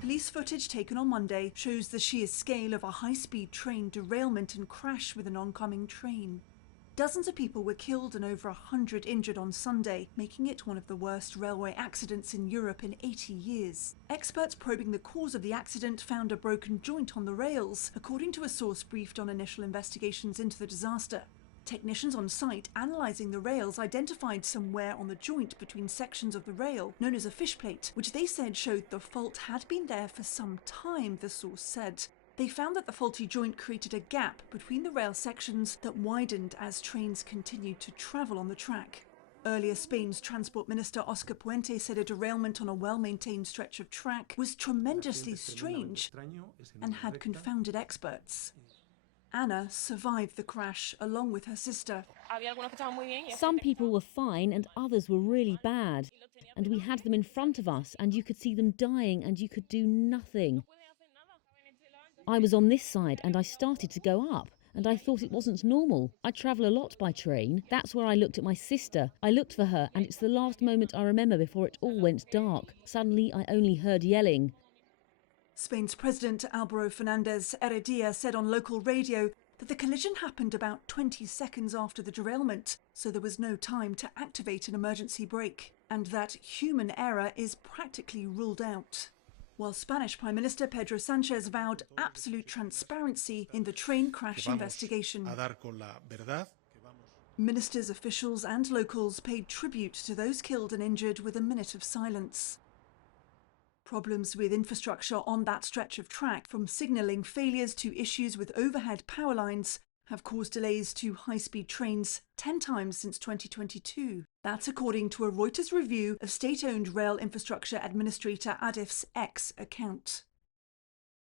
Police footage taken on Monday shows the sheer scale of a high-speed train derailment and crash with an oncoming train. Dozens of people were killed and over 100 injured on Sunday, making it one of the worst railway accidents in Europe in 80 years. Experts probing the cause of the accident found a broken joint on the rails, according to a source briefed on initial investigations into the disaster. Technicians on site analysing the rails identified some wear on the joint between sections of the rail, known as a fishplate, which they said showed the fault had been there for some time, the source said. They found that the faulty joint created a gap between the rail sections that widened as trains continued to travel on the track. Earlier, Spain's Transport Minister Oscar Puente said a derailment on a well-maintained stretch of track was tremendously strange and had confounded experts. Anna survived the crash along with her sister. Some people were fine and others were really bad. And we had them in front of us and you could see them dying and you could do nothing. I was on this side and I started to go up and I thought it wasn't normal. I travel a lot by train. That's where I looked at my sister. I looked for her and it's the last moment I remember before it all went dark. Suddenly I only heard yelling. Spain's President Alvaro Fernández Heredia said on local radio that the collision happened about 20 seconds after the derailment, so there was no time to activate an emergency brake, and that human error is practically ruled out. While Spanish Prime Minister Pedro Sánchez vowed absolute transparency in the train crash investigation. Ministers, officials and locals paid tribute to those killed and injured with a minute of silence. Problems with infrastructure on that stretch of track, from signalling failures to issues with overhead power lines, have caused delays to high-speed trains 10 times since 2022. That's according to a Reuters review of state-owned rail infrastructure administrator Adif's X account.